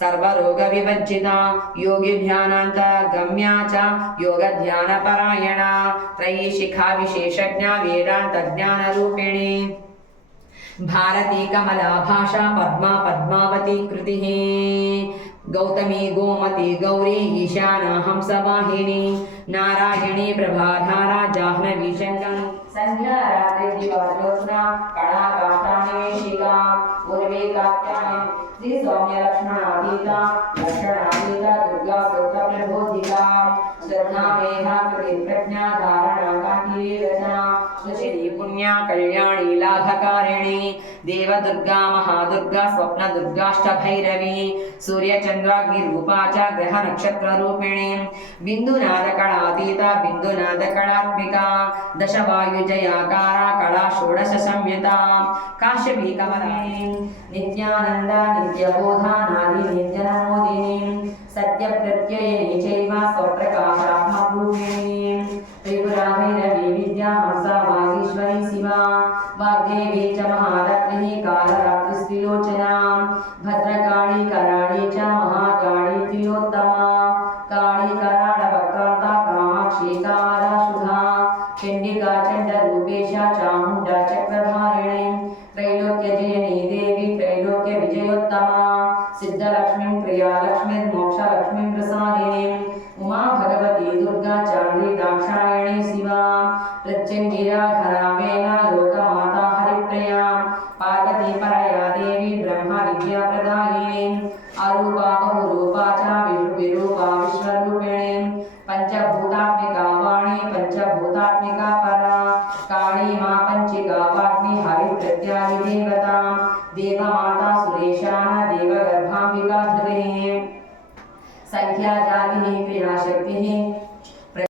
सर्वरोगविवर्जिता योगिध्यानान्ता गम्या च योगध्यानपरायणा त्रयीशिखा विशेषज्ञा वेदान्तज्ञानरूपिणी भारती कमला भाषा पद्मा पद्मावती कृतिः गौतमी गोमती गौरी ईशाना हंसवाहिनी नारायणी प्रभाधारा जाह्नवी शङ्कं संध्या रात्रि दिवाज्योत्स्ना कणा काष्ठानिवेशिका उर्वी कात्यायनी श्री सौम्य लक्ष्मणातीता लक्षणातीता दुर्गा सूत्र प्रबोधिका श्रद्धा मेधा कृति प्रज्ञा धारणा कांति रचना सुशिरी पुण्या कल्याणी लाभकारिणी देवदुर्गा महादुर्गा स्वप्नदुर्गाष्टभैरवी सूर्यचन्द्राग्निरूपा च ग्रहनक्षत्ररूपिणी बिन्दुनादकलातीता बिन्दुनादकलात्मिका दशवायुजयाकारा कला षोडशसंयुता काश्यपी कमलिनी नित्यानन्दा नित्यबोधा नारी नित्यनमोदिनी सत्यप्रत्ययिनी चैव स्वप्रकाशात्मरूपिणी त्रिपुरा भैरवी विद्या हंसा वागीश्वरी शिवा वाग्देवी च महालक्ष्मी कालरात्रिस्त्रिलोचना भद्रकाली कराळी च महाकाली त्रिलोत्तमा काली कराळवक्रान्ता कामाक्षी कामदाशुधा चण्डिका चण्डरूपेशा चामुण्डा चक्रधारिणी त्रैलोक्यजयनी देवी त्रैलोक्यविजयोत्तमा सिद्धलक्ष्मीं प्रियालक्ष्मीं मोक्षलक्ष्मीं प्रसादिनीं उमा भगवती दुर्गा चाण्डी दाक्षायणी शिवा प्रत्यङ्गिराधरा वेला लोकमाता हरिप्रिया पार्वती परया देवी ब्रह्म विद्याप्रदायिनी अरूपा बहुरूपा च विरूपा विश्वरूपिणी पंचभूतात्मिका वाणी पंचभूतात्मिका परा काली मा पंचिका वाग्मी हरिप्रत्यादि देवता देवमाता सुरेशाना देवगर्भाम्बिका धृतिः संख्या जातिः क्रियाशक्तिः